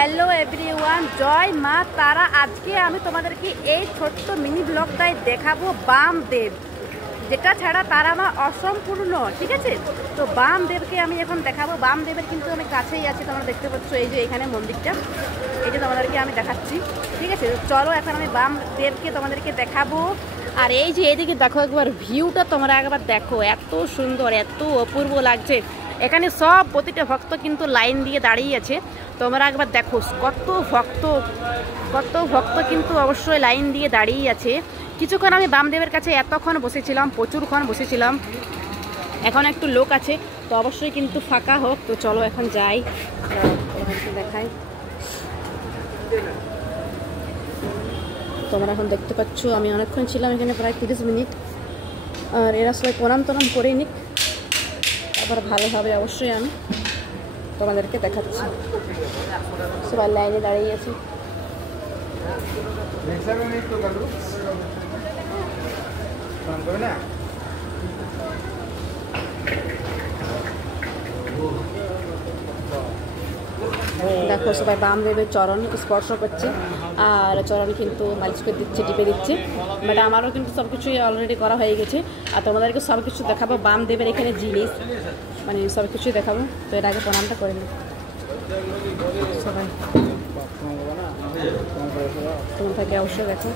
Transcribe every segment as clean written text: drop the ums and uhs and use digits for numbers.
Hello everyone, জয় মা তারা। আজকে আমি তোমাদেরকে এই ছোট্ট মিনি ব্লগটাই দেখাবো বামদেব, যেটা ছাড়া তারা মা অসম্পূর্ণ। ঠিক আছে, তো বামদেবকে আমি এখন দেখাবো। বামদেবের কিন্তু আমি কাছেই আছি, তোমরা দেখতে পাচ্ছ এই যে এখানে মন্দিরটা, এই যে তোমাদেরকে আমি দেখাচ্ছি। ঠিক আছে, চলো এখন আমি বামদেবকে তোমাদেরকে দেখাবো। আর এই যে এইদিকে দেখো একবার ভিউটা, তোমরা একবার দেখো, এত সুন্দর, এত অপূর্ব লাগছে। এখানে সব প্রতিটা ভক্ত কিন্তু লাইন দিয়ে দাঁড়িয়ে আছে। তোমরা একবার দেখো কত ভক্ত কিন্তু অবশ্যই লাইন দিয়ে দাঁড়িয়ে আছে। কিছুক্ষণ আমি বামদেবের কাছে এতক্ষণ বসেছিলাম, প্রচুরক্ষণ বসেছিলাম। এখন একটু লোক আছে, তো অবশ্যই কিন্তু ফাঁকা হোক। তো চলো এখন যাই, দেখাই। তোমরা এখন দেখতে পাচ্ছ আমি অনেকক্ষণ ছিলাম এখানে, প্রায় 30 মিনিট। আর এরা সবাই প্রণাম করে নিক, আবার ভালোভাবে অবশ্যই আমি তোমাদেরকে দেখাচ্ছি। সবাই লাইনে দাঁড়িয়ে আছে। দেখো সবাই বামদেবের চরণ স্পর্শ করছে, আর চরণ কিন্তু মালিশ করে দিচ্ছে, টিপে দিচ্ছে। বাট আমারও কিন্তু সব কিছুই অলরেডি করা হয়ে গেছে। আর তোমাদেরকে সব কিছু দেখাবো, বামদেবের এখানে জিনিস মানে সব কিছুই দেখাবো। তো এর আগে প্রণামটা করে নিই সবাই, তোমার থাকে অবশ্যই দেখো।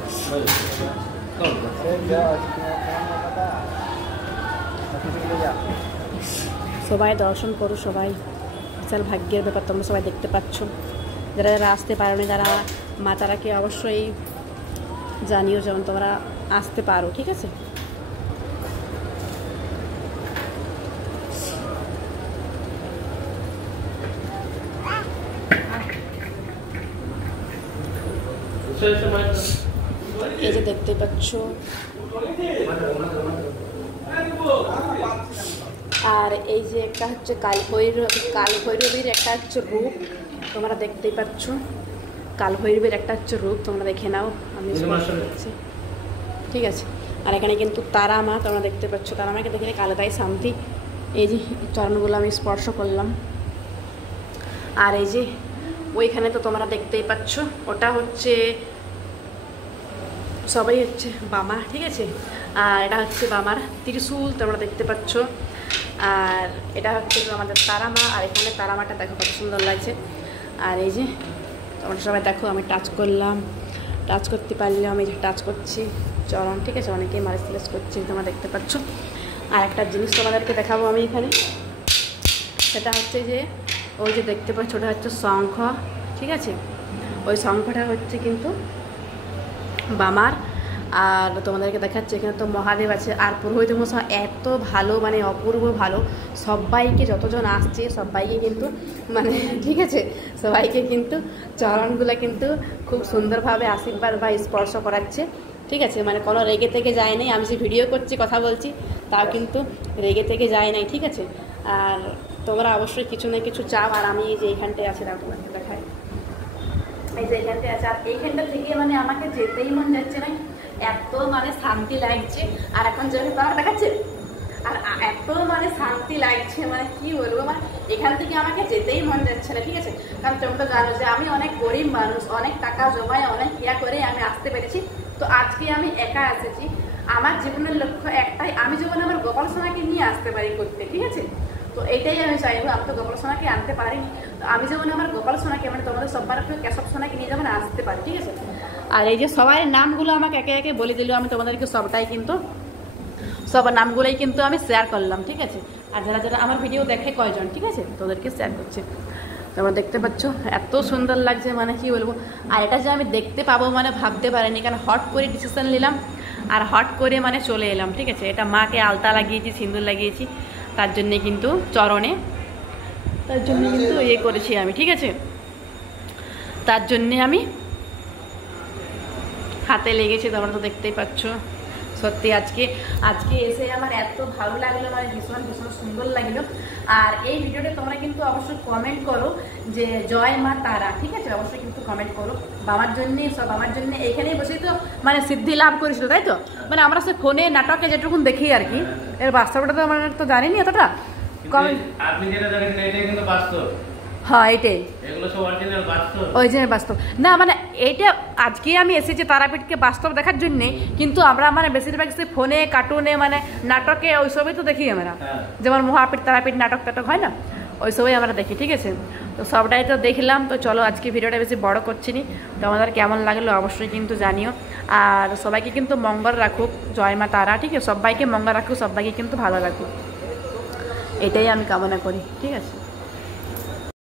সবাই দর্শন করো, সবাই বিশাল ভাগ্যের ব্যাপার। তোমরা সবাই দেখতে পাচ্ছ, যারা যারা আসতে পারোনি তারা মা তারাকে অবশ্যই জানিও যেমন তোমরা আসতে পারো। ঠিক আছে, এই যে দেখতে পাচ্ছ। আর এই যে একটা হচ্ছে কাল ভৈরবীর একটা হচ্ছে রূপ, তোমরা দেখতেই পাচ্ছ। কাল ভৈরবীর একটা হচ্ছে রূপ, তোমরা দেখে নাও, আমি দেখছি। ঠিক আছে, আর এখানে কিন্তু তারা মা, তোমরা দেখতে পাচ্ছ। তারা মাকে দেখলে কালেদাই শান্তি। এই যে চরণগুলো আমি স্পর্শ করলাম। আর এই যে ওইখানে তো তোমরা দেখতেই পাচ্ছ, ওটা হচ্ছে সবাই হচ্ছে বামা। ঠিক আছে, আর এটা হচ্ছে বামার ত্রিশূল, তোমরা দেখতে পাচ্ছ। আর এটা হচ্ছে আমাদের তারা মা। আর এখানে তারা মাটা দেখো কত সুন্দর লাগছে। আর এই যে তোমরা সবাই দেখো, আমি টাচ করলাম, টাচ করতে পারলে আমি টাচ করছি চরণ। ঠিক আছে, অনেকেই মালিশ টালিশ করছি, তোমরা দেখতে পাচ্ছ। আর একটা জিনিস তোমাদেরকে দেখাবো আমি এখানে, সেটা হচ্ছে যে ওই যে দেখতে পাচ্ছ, ওটা হচ্ছে শঙ্খ। ঠিক আছে, ওই শঙ্খটা হচ্ছে কিন্তু বামার। আর তোমাদেরকে দেখাচ্ছে এখানে তো মহাদেব আছে। আর পুরোহিত মশাই এত ভালো, মানে অপূর্ব ভালো। সবাইকে যতজন আসছে সবাইকে কিন্তু মানে ঠিক আছে, সবাইকে কিন্তু চরণগুলো কিন্তু খুব সুন্দরভাবে আশীর্বাদ বা স্পর্শ করাচ্ছে। ঠিক আছে, মানে কোনো রেগে থেকে যায় নাই। আমি যে ভিডিও করছি, কথা বলছি, তাও কিন্তু রেগে থেকে যায় নাই। ঠিক আছে, আর তোমরা অবশ্যই কিছু না কিছু চাও। আর আমি এই যে এইখানটায় আছি, তোমাকে দেখাই, এই যে এইখানটায় আছে। আর এইখানটা থেকে মানে আমাকে যেতেই মন যাচ্ছে না, এত মানে শান্তি লাগছে। আর এখন যখন তোমাকে দেখাচ্ছে, আর এত মানে শান্তি লাগছে, মানে কি বলবো, মানে এখান থেকে আমাকে যেতেই মন যাচ্ছে না। ঠিক আছে, কারণ তোমরা তো জানো যে আমি অনেক গরিব মানুষ, অনেক টাকা জমায়, অনেক ইয়া করে আমি আসতে পেরেছি। তো আজকে আমি একা এসেছি। আমার জীবনের লক্ষ্য একটাই, আমি যেমন আমার গোপাল সোনাকে নিয়ে আসতে পারি করতে। ঠিক আছে, তো এটাই আমি চাইবো। আমি তো গোপাল সোনাকে আনতে পারিনি, তো আমি যেমন আমার গোপাল সোনাকে, মানে তোমাদের সবার প্রিয় কেশব সোনাকে নিয়ে যেমন আসতে পারি। ঠিক আছে, আর এই যে সবাই নামগুলো আমাকে একে একে বলে দিল, আমি তোমাদেরকে সবটাই কিন্তু সবার নামগুলোই কিন্তু আমি শেয়ার করলাম। ঠিক আছে, আর যারা যারা আমার ভিডিও দেখে কয়জন, ঠিক আছে, তোদেরকে শেয়ার করছে। তোমরা দেখতে পাচ্ছ এত সুন্দর লাগছে, মানে কি বলবো। আর এটা যে আমি দেখতে পাবো মানে ভাবতে পারিনি, কারণ হট করে ডিসিশন নিলাম আর হট করে মানে চলে এলাম। ঠিক আছে, এটা মাকে আলতা লাগিয়েছি, সিঁদুর লাগিয়েছি, তার জন্যে কিন্তু চরণে, তার জন্য কিন্তু ইয়ে করেছি আমি। ঠিক আছে, তার জন্যে আমি হাতে লেগেছে, তোমরা তো দেখতেই পাচ্ছ। সত্যি আজকে এসে আমার এত ভালো লাগলো, মানে ভীষণ ভীষণ সুন্দর লাগলো। আর এই ভিডিওটা তোমরা কিন্তু অবশ্যই কমেন্ট করো যে জয় মা তারা। ঠিক আছে, অবশ্যই কিন্তু কমেন্ট করো। বাবার জন্যে, সব আমার জন্য এইখানেই বসেই তো মানে সিদ্ধি লাভ করেছিল, তাই তো। মানে আমরা সে ফোনে নাটকে যেটুকুন দেখি আর কি, এর বাস্তবটা তো আমরা তো জানিনি এতটা। আপনি যেটা জানেন না, এটা কিন্তু বাস্তব। হ্যাঁ এটাই এগুলো সব অরিজিনাল বাস্তব, অরিজিনাল বাস্তব না, মানে এইটা আজকে আমি এসেছি তারাপীঠকে বাস্তব দেখার জন্যে, কিন্তু আমরা মানে বেশিরভাগ সে ফোনে কার্টুনে মানে নাটকে ওইসবই তো দেখি আমরা, যেমন মহাপীঠ তারাপীঠ নাটক টাটক হয় না, ওইসবই আমরা দেখি, ঠিক আছে। তো সবটাই তো দেখলাম। তো চলো আজকে ভিডিওটা বেশি বড় করছি নি, তো আমাদের কেমন লাগলো অবশ্যই কিন্তু জানিও। আর সবাইকে কিন্তু মঙ্গল রাখুক, জয় মা তারা, ঠিক আছে, সবাইকে মঙ্গল রাখুক, সবাইকে কিন্তু ভালো রাখুক, এটাই আমি কামনা করি, ঠিক আছে।